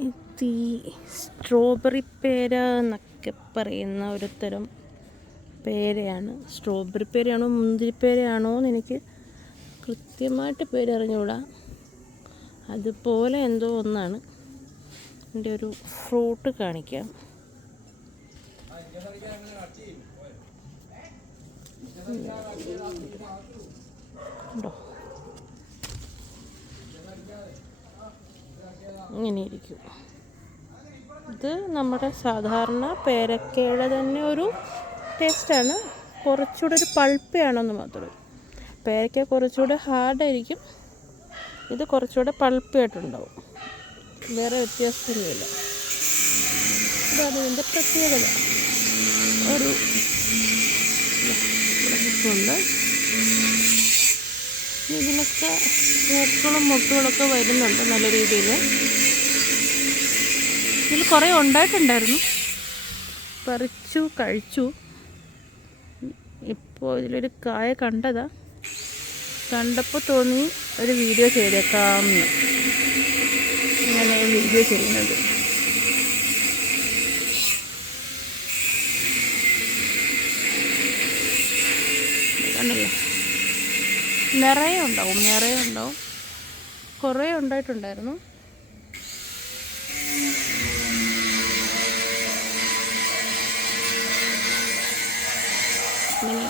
ഇത് സ്ട്രോബെറി പേര എന്നൊക്കെ പറയുന്ന ഒരു തരം പേരയാണ്. സ്ട്രോബെറി പേരയാണോ മുന്തിരിപ്പേരയാണോ എന്ന് എനിക്ക് കൃത്യമായിട്ട് പേരറിഞ്ഞുകൂടാ. അതുപോലെ എന്തോ ഒന്നാണ്. എൻ്റെ ഒരു ഫ്രൂട്ട് കാണിക്കാം. ഉണ്ടോ, ഇങ്ങനെ ഇരിക്കും. ഇത് നമ്മുടെ സാധാരണ പേരക്കയുടെ തന്നെ ഒരു ടേസ്റ്റാണ്. കുറച്ചുകൂടെ ഒരു പൾപ്പിയാണെന്ന് മാത്രമേ. പേരക്ക കുറച്ചുകൂടെ ഹാർഡായിരിക്കും, ഇത് കുറച്ചുകൂടെ പൾപ്പിയായിട്ടുണ്ടാവും. വേറെ വ്യത്യാസമൊന്നുമില്ല. ഇതാണ് ഇതിൻ്റെ പ്രത്യേകത. ഒരു ഉണ്ട്. ഇതിലൊക്കെ പൂക്കളും മുട്ടുകളൊക്കെ വരുന്നുണ്ട് നല്ല രീതിയിൽ. ഇതിൽ കുറേ ഉണ്ടായിട്ടുണ്ടായിരുന്നു, പറിച്ചു കഴിച്ചു. ഇപ്പോൾ ഇതിലൊരു കായ കണ്ടപ്പോൾ തോന്നി ഒരു വീഡിയോ ചെയ്തേക്കാമെന്ന്. ഇങ്ങനെ വീഡിയോ ചെയ്യുന്നത്. കണ്ടല്ലോ, നിറയെ ഉണ്ടാവും. കുറേ ഉണ്ടായിട്ടുണ്ടായിരുന്നു. ഇങ്ങനെ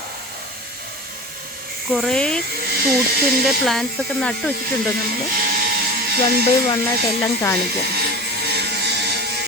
കുറേ ഫ്രൂട്ട്സിൻ്റെ പ്ലാന്റ്സൊക്കെ നട്ടു വെച്ചിട്ടുണ്ട്. നമ്മൾ 1 by 1 ആയിട്ടെല്ലാം കാണിക്കാം.